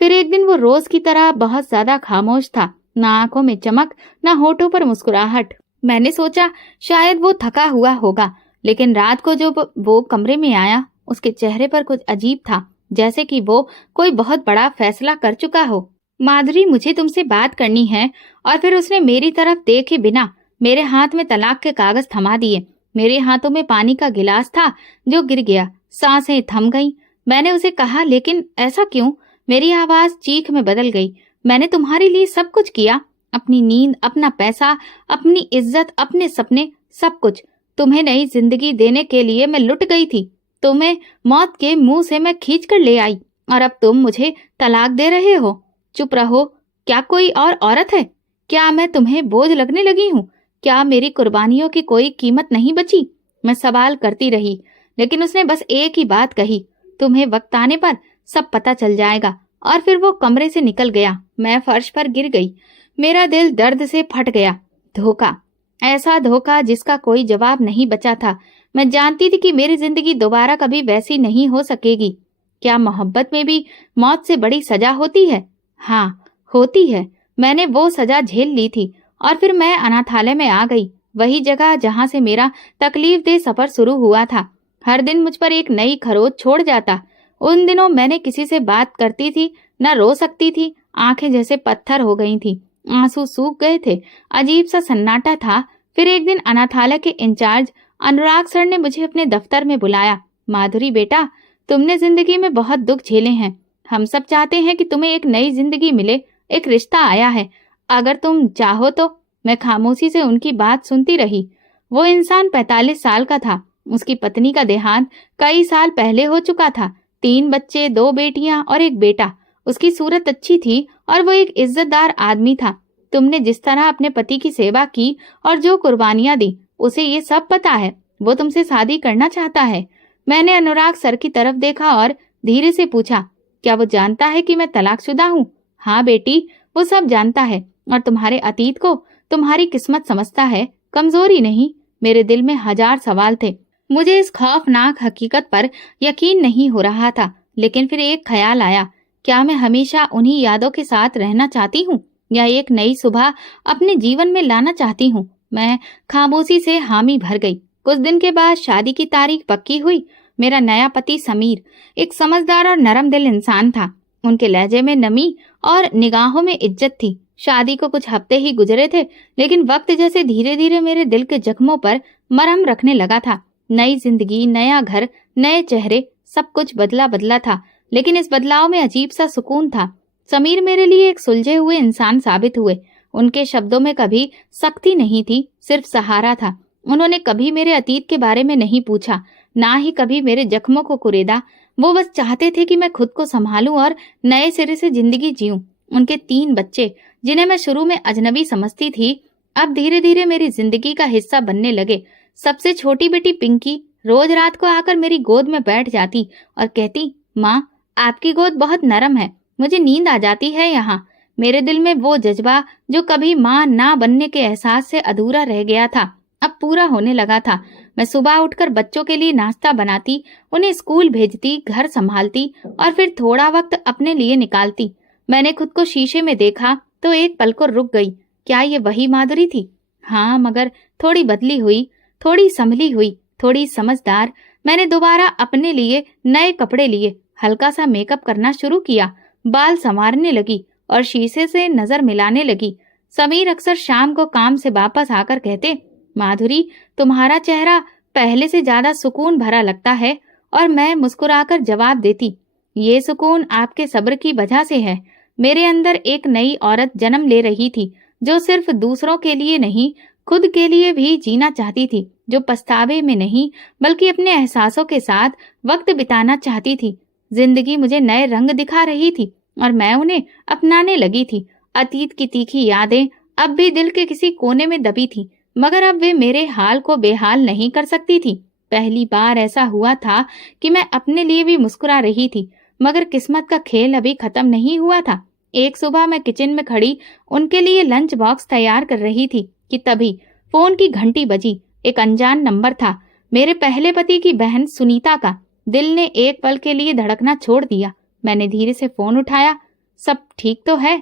फिर एक दिन वो रोज की तरह बहुत ज्यादा खामोश था, ना आंखों में चमक, ना होठों पर मुस्कुराहट। मैंने सोचा शायद वो थका हुआ होगा, लेकिन रात को जो वो कमरे में आया, उसके चेहरे पर कुछ अजीब था, जैसे कि वो कोई बहुत बड़ा फैसला कर चुका हो। माधुरी, मुझे तुमसे बात करनी है। और फिर उसने मेरी तरफ देखे बिना मेरे हाथ में तलाक के कागज थमा दिए। मेरे हाथों में पानी का गिलास था जो गिर गया, सांसें थम गईं। मैंने उसे कहा, लेकिन ऐसा क्यों? मेरी आवाज चीख में बदल गई। मैंने तुम्हारे लिए सब कुछ किया, अपनी नींद, अपना पैसा, अपनी इज्जत, अपने सपने, सब कुछ। तुम्हें नई जिंदगी देने के लिए मैं लुट गई थी। तुम्हें मौत के मुंह से मैं खींच कर ले आई, और अब तुम मुझे तलाक दे रहे हो। चुप रहो। क्या कोई और औरत है? क्या मैं तुम्हें बोझ लगने लगी हूँ? क्या मेरी कुर्बानियों की कोई कीमत नहीं बची? मैं सवाल करती रही, लेकिन उसने बस एक ही बात कही, तुम्हें वक्त आने पर सब पता चल जाएगा। और फिर वो कमरे से निकल गया। मैं फर्श पर गिर गई। मेरा दिल दर्द से फट गया। धोखा, ऐसा धोखा जिसका कोई जवाब नहीं बचा था। मैं जानती थी कि मेरी जिंदगी दोबारा कभी वैसी नहीं हो सकेगी। क्या मोहब्बत में भी मौत से बड़ी सजा होती है? हाँ, होती है। मैंने वो सजा झेल ली थी, और फिर मैं अनाथालय में आ गई, वही जगह जहां से मेरा तकलीफदेह सफर शुरू हुआ था। हर दिन मुझ पर एक नई खरोच छोड़ जाता। उन दिनों मैंने किसी से बात करती थी, न रो सकती थी। आंखें जैसे पत्थर हो गई थी, आंसू सूख गए थे, अजीब सा सन्नाटा था। फिर एक दिन अनाथालय के इंचार्ज अनुराग सर ने मुझे अपने दफ्तर में बुलाया। माधुरी बेटा, तुमने जिंदगी में बहुत दुख झेले हैं। हम सब चाहते हैं कि तुम्हें एक नई जिंदगी मिले, एक रिश्ता आया है, अगर तुम चाहो तो। मैं खामोशी से उनकी बात सुनती रही। वो इंसान 45 साल का था। उसकी पत्नी का देहांत कई साल पहले हो चुका था। 3 बच्चे, 2 बेटियां और एक बेटा। उसकी सूरत अच्छी थी और वो एक इज्जतदार आदमी था। तुमने जिस तरह अपने पति की सेवा की और जो कुर्बानियां दी, उसे ये सब पता है। वो तुमसे शादी करना चाहता है। मैंने अनुराग सर की तरफ देखा और धीरे से पूछा, क्या वो जानता है कि मैं तलाकशुदा हूँ? हाँ बेटी, वो सब जानता है, और तुम्हारे अतीत को तुम्हारी किस्मत समझता है, कमजोरी नहीं। मेरे दिल में 1000 सवाल थे। मुझे इस खौफनाक हकीकत पर यकीन नहीं हो रहा था, लेकिन फिर एक ख्याल आया, क्या मैं हमेशा उन्हीं यादों के साथ रहना चाहती हूँ, या एक नई सुबह अपने जीवन में लाना चाहती हूँ? मैं खामोशी से हामी भर गई। कुछ दिन के बाद शादी की तारीख पक्की हुई। मेरा नया पति समीर एक समझदार और नरम दिल इंसान था। उनके लहजे में नमी और निगाहों में इज्जत थी। शादी को कुछ हफ्ते ही गुजरे थे, लेकिन वक्त जैसे धीरे धीरे मेरे दिल के जख्मों पर मरहम रखने लगा था। नई जिंदगी, नया घर, नए चेहरे, सब कुछ बदला बदला था, लेकिन इस बदलाव में अजीब सा सुकून था। समीर मेरे लिए एक सुलझे हुए इंसान साबित हुए। उनके शब्दों में कभी सख्ती नहीं थी, सिर्फ सहारा था। उन्होंने कभी मेरे अतीत के बारे में नहीं पूछा, ना ही कभी मेरे जख्मों को कुरेदा। वो बस चाहते थे कि मैं खुद को संभालूं और नए सिरे से जिंदगी जीऊं। उनके 3 बच्चे, जिन्हें मैं शुरू में अजनबी समझती थी, अब धीरे धीरे मेरी जिंदगी का हिस्सा बनने लगे। सबसे छोटी बेटी पिंकी रोज रात को आकर मेरी गोद में बैठ जाती और कहती, माँ, आपकी गोद बहुत नरम है, मुझे नींद आ जाती है यहाँ। मेरे दिल में वो जज्बा जो कभी माँ ना बनने के एहसास से अधूरा रह गया था, अब पूरा होने लगा था। मैं सुबह उठकर बच्चों के लिए नाश्ता बनाती, उन्हें स्कूल भेजती, घर संभालती और फिर थोड़ा वक्त अपने लिए निकालती। मैंने खुद को शीशे में देखा तो एक पल को रुक गई। क्या ये वही माधुरी थी? हाँ, मगर थोड़ी बदली हुई, थोड़ी संभली हुई, थोड़ी समझदार। मैंने दोबारा अपने लिए नए कपड़े लिए, हल्का सा मेकअप करना शुरू किया, बाल संवारने लगी और शीशे से नजर मिलाने लगी। समीर अक्सर शाम को काम से वापस आकर कहते, माधुरी, तुम्हारा चेहरा पहले से ज्यादा सुकून भरा लगता है। और मैं मुस्कुराकर जवाब देती, ये सुकून आपके सब्र की वजह से है। मेरे अंदर एक नई औरत जन्म ले रही थी, जो सिर्फ दूसरों के लिए नहीं, खुद के लिए भी जीना चाहती थी, जो पछतावे में नहीं बल्कि अपने एहसासों के साथ वक्त बिताना चाहती थी। जिंदगी मुझे नए रंग दिखा रही थी और मैं उन्हें अपनाने लगी थी। अतीत की तीखी यादें अब भी दिल के किसी कोने में दबी थी, मगर अब वे मेरे हाल को बेहाल नहीं कर सकती थी। पहली बार ऐसा हुआ था कि मैं अपने लिए भी मुस्कुरा रही थी, मगर किस्मत का खेल अभी खत्म नहीं हुआ था। एक सुबह मैं किचन में खड़ी उनके लिए लंच बॉक्स तैयार कर रही थी कि तभी फोन की घंटी बजी। एक अनजान नंबर था, मेरे पहले पति की बहन सुनीता का। दिल ने एक पल के लिए धड़कना छोड़ दिया। मैंने धीरे से फोन उठाया। सब ठीक तो है?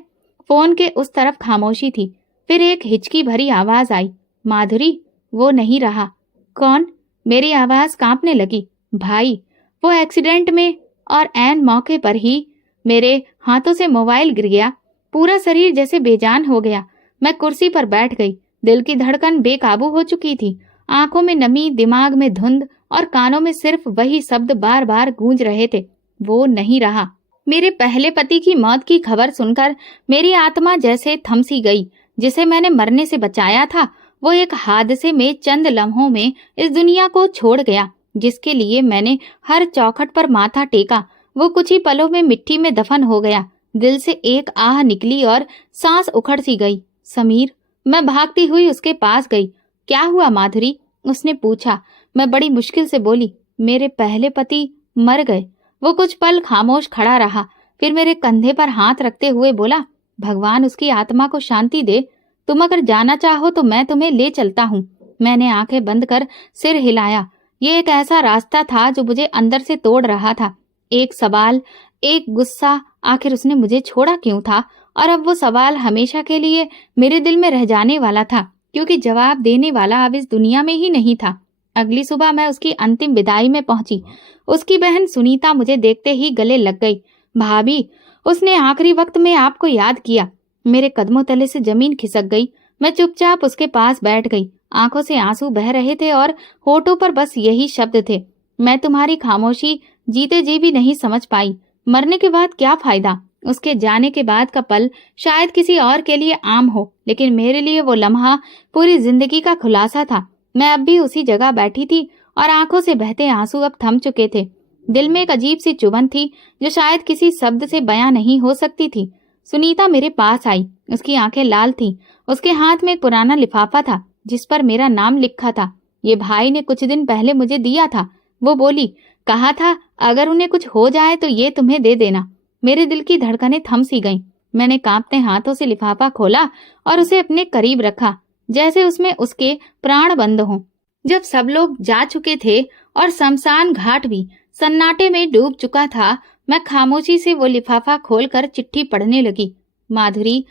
फोन के उस तरफ खामोशी थी। फिर एक हिचकी भरी आवाज आई, माधुरी। वो नहीं रहा। कौन? मेरी आवाज कांपने लगी। भाई, वो एक्सीडेंट में। और ऐन मौके पर ही मेरे हाथों से मोबाइल गिर गया। पूरा शरीर जैसे बेजान हो गया। मैं कुर्सी पर बैठ गई। दिल की धड़कन बेकाबू हो चुकी थी। आंखों में नमी, दिमाग में धुंध और कानों में सिर्फ वही शब्द बार बार गूंज रहे थे, वो नहीं रहा। मेरे पहले पति की मौत की खबर सुनकर मेरी आत्मा जैसे थम सी गई। जिसे मैंने मरने से बचाया था, वो एक हादसे में चंद लम्हों में इस दुनिया को छोड़ गया। जिसके लिए मैंने हर चौखट पर माथा टेका, वो कुछ ही पलों में मिट्टी में दफन हो गया। दिल से एक आह निकली और सांस उखड़ सी गई। समीर। मैं भागती हुई उसके पास गई। क्या हुआ माधुरी? उसने पूछा। मैं बड़ी मुश्किल से बोली, मेरे पहले पति मर गए। वो कुछ पल खामोश खड़ा रहा, फिर मेरे कंधे पर हाथ रखते हुए बोला, भगवान उसकी आत्मा को शांति दे। तुम अगर जाना चाहो तो मैं तुम्हें ले चलता हूँ। मैंने आंखें बंद कर सिर हिलाया। ये एक ऐसा रास्ता था जो मुझे अंदर से तोड़ रहा था। एक सवाल, एक गुस्सा, आखिर उसने मुझे छोड़ा क्यों था? और अब वो सवाल हमेशा के लिए मेरे दिल में रह जाने वाला था, क्योंकि जवाब देने वाला अब इस दुनिया में ही नहीं था। अगली सुबह मैं उसकी अंतिम विदाई में पहुंची। उसकी बहन सुनीता मुझे देखते ही गले लग गई। भाभी, उसने आखिरी वक्त में आपको याद किया। मेरे कदमों तले से जमीन खिसक गई। मैं चुपचाप उसके पास बैठ गई। आंखों से आंसू बह रहे थे और होठों पर बस यही शब्द थे, मैं तुम्हारी खामोशी जीते जी भी नहीं समझ पाई। मरने के बाद क्या फायदा? उसके जाने के बाद का पल शायद किसी और के लिए आम हो, लेकिन मेरे लिए वो लम्हा पूरी जिंदगी का खुलासा था। मैं अब भी उसी जगह बैठी थी और आंखों से बहते आंसू अब थम चुके थे। दिल में एक अजीब सी चुभन थी जो शायद किसी शब्द से बयां नहीं हो सकती थी। सुनीता मेरे पास आई। उसकी आंखें लाल थीं। उसके हाथ में एक पुराना लिफाफा था जिस पर मेरा नाम लिखा था। ये भाई ने कुछ दिन पहले मुझे दिया था। वो बोली, कहा था अगर उन्हें कुछ हो जाए तो ये तुम्हें दे देना। मेरे दिल की धड़कनें थम सी गईं। मैंने कांपते हाथों से लिफाफा खोला और उसे अपने करीब रखा, जैसे उसमें उसके प्राण बंद हों। जब सब लोग जा चुके थे और शमशान घाट भी सन्नाटे में डूब चुका था, मैं खामोशी से वो लिफाफा खोलकर चिट्ठी पढ़ने लगी। माधुरी,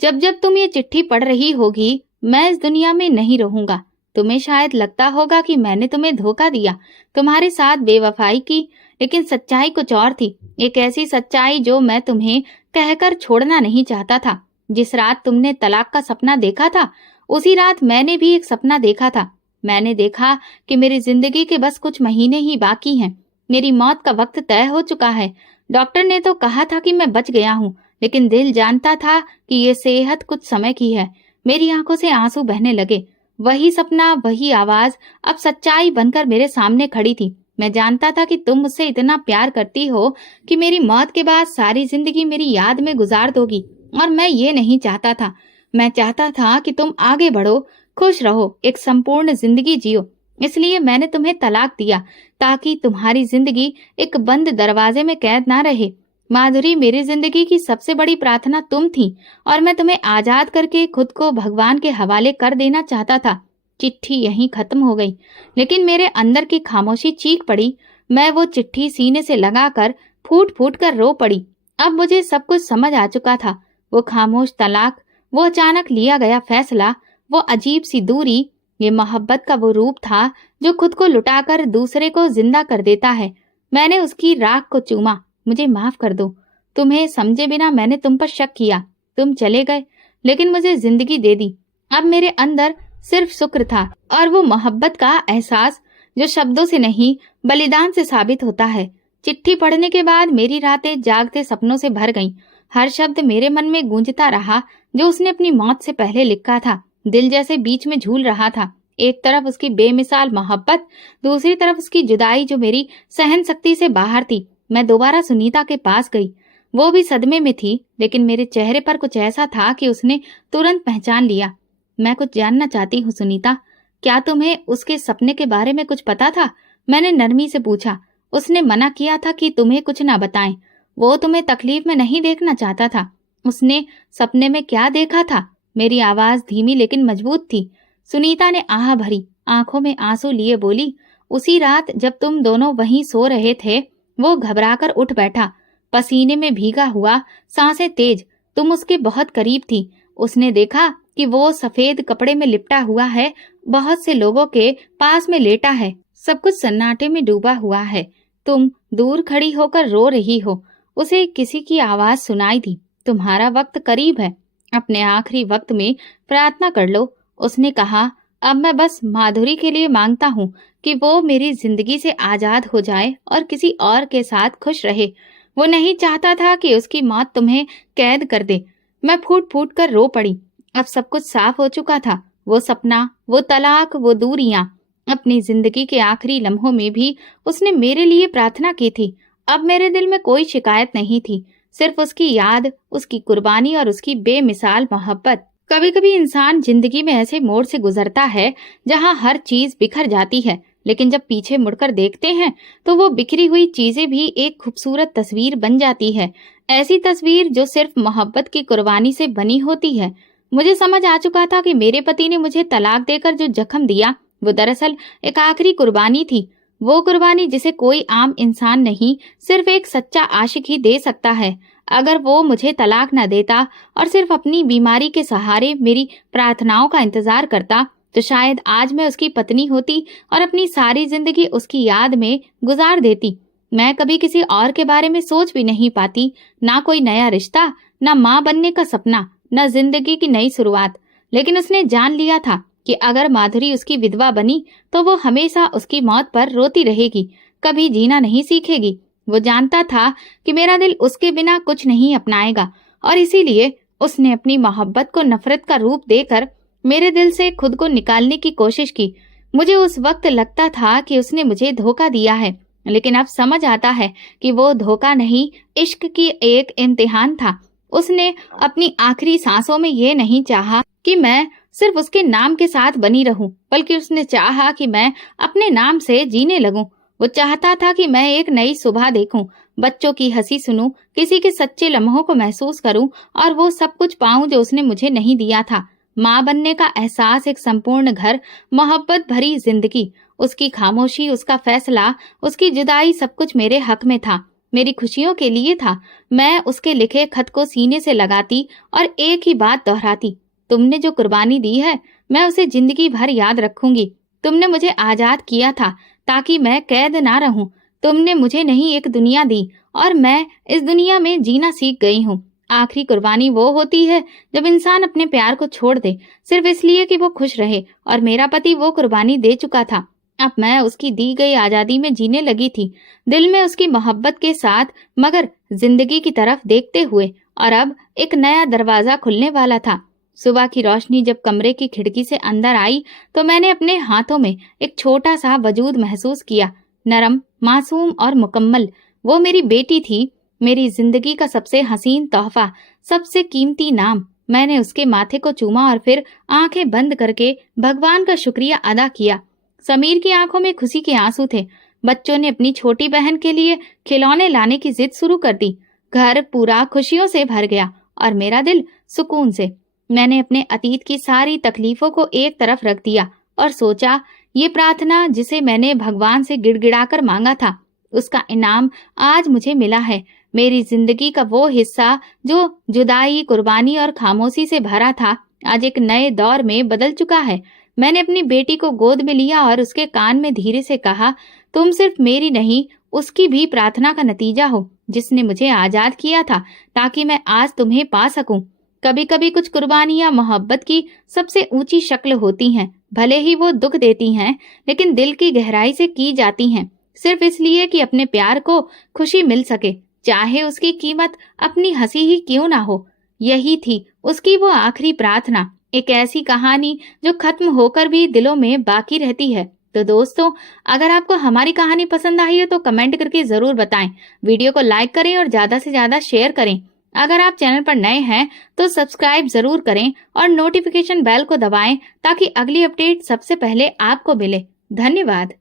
जब जब तुम ये चिट्ठी पढ़ रही होगी, मैं इस दुनिया में नहीं रहूंगा। तुम्हें शायद लगता होगा कि मैंने तुम्हें धोखा दिया, तुम्हारे साथ बेवफाई की, लेकिन सच्चाई कुछ और थी। एक ऐसी सच्चाई जो मैं तुम्हें कहकर छोड़ना नहीं चाहता था। जिस रात तुमने तलाक का सपना देखा था, उसी रात मैंने भी एक सपना देखा था। मैंने देखा कि मेरी जिंदगी के बस कुछ महीने ही बाकी हैं। मेरी मौत का वक्त तय हो चुका है। डॉक्टर ने तो कहा था कि मैं बच गया हूँ, लेकिन दिल जानता था कि ये सेहत कुछ समय की है। मेरी आंखों से आंसू बहने लगे। वही सपना, वही आवाज अब सच्चाई बनकर मेरे सामने खड़ी थी। मैं जानता था कि तुम मुझसे इतना प्यार करती हो कि मेरी मौत के बाद सारी जिंदगी मेरी याद में गुजार दोगी, और मैं ये नहीं चाहता था। मैं चाहता था कि तुम आगे बढ़ो, खुश रहो, एक संपूर्ण जिंदगी जियो। इसलिए मैंने तुम्हें तलाक दिया, ताकि तुम्हारी जिंदगी एक बंद दरवाजे में कैद ना रहे। माधुरी, मेरी जिंदगी की सबसे बड़ी प्रार्थना तुम थी, और मैं तुम्हें आजाद करके खुद को भगवान के हवाले कर देना चाहता था। चिट्ठी यहीं खत्म हो गई, लेकिन मेरे अंदर की खामोशी चीख पड़ी। मैं वो चिट्ठी सीने से लगाकर फूट फूट कर रो पड़ी। अब मुझे सब कुछ समझ आ चुका था। वो खामोश तलाक, वो अचानक लिया गया फैसला, वो अजीब सी दूरी, ये मोहब्बत का वो रूप था जो खुद को लुटाकर दूसरे को जिंदा कर देता है। मैंने उसकी राख को चूमा। मुझे माफ कर दो। तुम्हें समझे बिना मैंने तुम पर शक किया। तुम चले गए, लेकिन मुझे जिंदगी दे दी। अब मेरे अंदर सिर्फ शुक्र था, और वो मोहब्बत का एहसास जो शब्दों से नहीं बलिदान से साबित होता है। चिट्ठी पढ़ने के बाद मेरी रातें जागते सपनों से भर गईं। हर शब्द मेरे मन में गूंजता रहा जो उसने अपनी मौत से पहले लिखा था। दिल जैसे बीच में झूल रहा था। एक तरफ उसकी बेमिसाल मोहब्बत, दूसरी तरफ उसकी जुदाई जो मेरी सहन शक्ति से बाहर थी। मैं दोबारा सुनीता के पास गई। वो भी सदमे में थी, लेकिन मेरे चेहरे पर कुछ ऐसा था कि उसने तुरंत पहचान लिया। मैं कुछ जानना चाहती हूँ सुनीता, क्या तुम्हें उसके सपने के बारे में कुछ पता था? मैंने नरमी से पूछा। उसने मना किया था कि तुम्हें कुछ ना बताएं। वो तुम्हें तकलीफ में नहीं देखना चाहता था। उसने सपने में क्या देखा था? मेरी आवाज धीमी लेकिन मजबूत थी। सुनीता ने आह भरी आंखों में आंसू लिए बोली, उसी रात जब तुम दोनों वहीं सो रहे थे, वो घबराकर उठ बैठा, पसीने में भीगा हुआ, सांसें तेज। तुम उसके बहुत करीब थी। उसने देखा कि वो सफेद कपड़े में लिपटा हुआ है, बहुत से लोगों के पास में लेटा है, सब कुछ सन्नाटे में डूबा हुआ है। तुम दूर खड़ी होकर रो रही हो। उसे किसी की आवाज सुनाई दी, तुम्हारा वक्त करीब है, अपने आखिरी वक्त में प्रार्थना कर लो। उसने कहा, अब मैं बस माधुरी के लिए मांगता हूँ कि वो मेरी जिंदगी से आजाद हो जाए और किसी और के साथ खुश रहे। वो नहीं चाहता था कि उसकी मौत तुम्हें कैद कर दे। मैं फूट फूट कर रो पड़ी। अब सब कुछ साफ हो चुका था। वो सपना, वो तलाक, वो दूरियां। अपनी जिंदगी के आखिरी लम्हों में भी उसने मेरे लिए प्रार्थना की थी। अब मेरे दिल में कोई शिकायत नहीं थी, सिर्फ उसकी याद, उसकी कुर्बानी और उसकी बेमिसाल मोहब्बत। कभी कभी इंसान जिंदगी में ऐसे मोड़ से गुजरता है जहां हर चीज बिखर जाती है, लेकिन जब पीछे मुड़कर देखते हैं तो वो बिखरी हुई चीजें भी एक खूबसूरत तस्वीर बन जाती है। ऐसी तस्वीर जो सिर्फ मोहब्बत की कुर्बानी से बनी होती है। मुझे समझ आ चुका था कि मेरे पति ने मुझे तलाक देकर जो जख्म दिया, वो दरअसल एक आखिरी कुर्बानी थी। वो कुर्बानी जिसे कोई आम इंसान नहीं, सिर्फ एक सच्चा आशिक ही दे सकता है। अगर वो मुझे तलाक न देता और सिर्फ अपनी बीमारी के सहारे मेरी प्रार्थनाओं का इंतजार करता, तो शायद आज मैं उसकी पत्नी होती और अपनी सारी जिंदगी उसकी याद में गुजार देती। मैं कभी किसी और के बारे में सोच भी नहीं पाती, ना कोई नया रिश्ता, ना माँ बनने का सपना, न जिंदगी की नई शुरुआत। लेकिन उसने जान लिया था कि अगर माधुरी उसकी विधवा बनी तो वो हमेशा उसकी मौत पर रोती रहेगी, कभी जीना नहीं सीखेगी। वो जानता था कि मेरा दिल उसके बिना कुछ नहीं अपनाएगा, और इसीलिए उसने अपनी मोहब्बत को नफरत का रूप देकर मेरे दिल से खुद को निकालने की कोशिश की। मुझे उस वक्त लगता था कि उसने मुझे धोखा दिया है, लेकिन अब समझ आता है कि वो धोखा नहीं, इश्क की एक इम्तिहान था। उसने अपनी आखिरी सांसों में ये नहीं चाहा कि मैं सिर्फ उसके नाम के साथ बनी रहूं, बल्कि उसने चाहा कि मैं अपने नाम से जीने लगूं। वो चाहता था कि मैं एक नई सुबह देखूं, बच्चों की हंसी सुनूं, किसी के सच्चे लम्हों को महसूस करूं और वो सब कुछ पाऊं जो उसने मुझे नहीं दिया था। माँ बनने का एहसास, एक संपूर्ण घर, मोहब्बत भरी जिंदगी। उसकी खामोशी, उसका फैसला, उसकी जुदाई, सब कुछ मेरे हक में था, मेरी खुशियों के लिए था। मैं उसके लिखे खत को सीने से लगाती और एक ही बात दोहराती, तुमने जो कुर्बानी दी है, मैं उसे जिंदगी भर याद रखूंगी। तुमने मुझे आजाद किया था ताकि मैं कैद ना रहूं। तुमने मुझे नहीं एक दुनिया दी, और मैं इस दुनिया में जीना सीख गई हूँ। आखिरी कुर्बानी वो होती है जब इंसान अपने प्यार को छोड़ दे, सिर्फ इसलिए कि वो खुश रहे, और मेरा पति वो कुर्बानी दे चुका था। अब मैं उसकी दी गई आजादी में जीने लगी थी, दिल में उसकी मोहब्बत के साथ, मगर जिंदगी की तरफ देखते हुए। और अब एक नया दरवाजा खुलने वाला था। सुबह की रोशनी जब कमरे की खिड़की से अंदर आई तो मैंने अपने हाथों में एक छोटा सा वजूद महसूस किया, नरम, मासूम और मुकम्मल। वो मेरी बेटी थी, मेरी जिंदगी का सबसे हसीन तोहफा, सबसे कीमती नाम। मैंने उसके माथे को चूमा और फिर आंखें बंद करके भगवान का शुक्रिया अदा किया। समीर की आंखों में खुशी के आंसू थे। बच्चों ने अपनी छोटी बहन के लिए खिलौने लाने की जिद शुरू कर दी। घर पूरा खुशियों से भर गया और मेरा दिल सुकून से। मैंने अपने अतीत की सारी तकलीफों को एक तरफ रख दिया और सोचा, ये प्रार्थना जिसे मैंने भगवान से गिड़गिड़ाकर मांगा था, उसका इनाम आज मुझे मिला है। मेरी जिंदगी का वो हिस्सा जो जुदाई, कुर्बानी और खामोशी से भरा था, आज एक नए दौर में बदल चुका है। मैंने अपनी बेटी को गोद में लिया और उसके कान में धीरे से कहा, तुम सिर्फ मेरी नहीं, उसकी भी प्रार्थना का नतीजा हो, जिसने मुझे आजाद किया था ताकि मैं आज तुम्हें पा सकूं। कभी कभी कुछ कुर्बानियां मोहब्बत की सबसे ऊंची शक्ल होती हैं। भले ही वो दुख देती हैं, लेकिन दिल की गहराई से की जाती हैं, सिर्फ इसलिए कि अपने प्यार को खुशी मिल सके, चाहे उसकी कीमत अपनी हंसी ही क्यों ना हो। यही थी उसकी वो आखिरी प्रार्थना, एक ऐसी कहानी जो खत्म होकर भी दिलों में बाकी रहती है। तो दोस्तों, अगर आपको हमारी कहानी पसंद आई है तो कमेंट करके जरूर बताएं। वीडियो को लाइक करें और ज्यादा से ज्यादा शेयर करें। अगर आप चैनल पर नए हैं तो सब्सक्राइब जरूर करें और नोटिफिकेशन बेल को दबाएं ताकि अगली अपडेट सबसे पहले आपको मिले। धन्यवाद।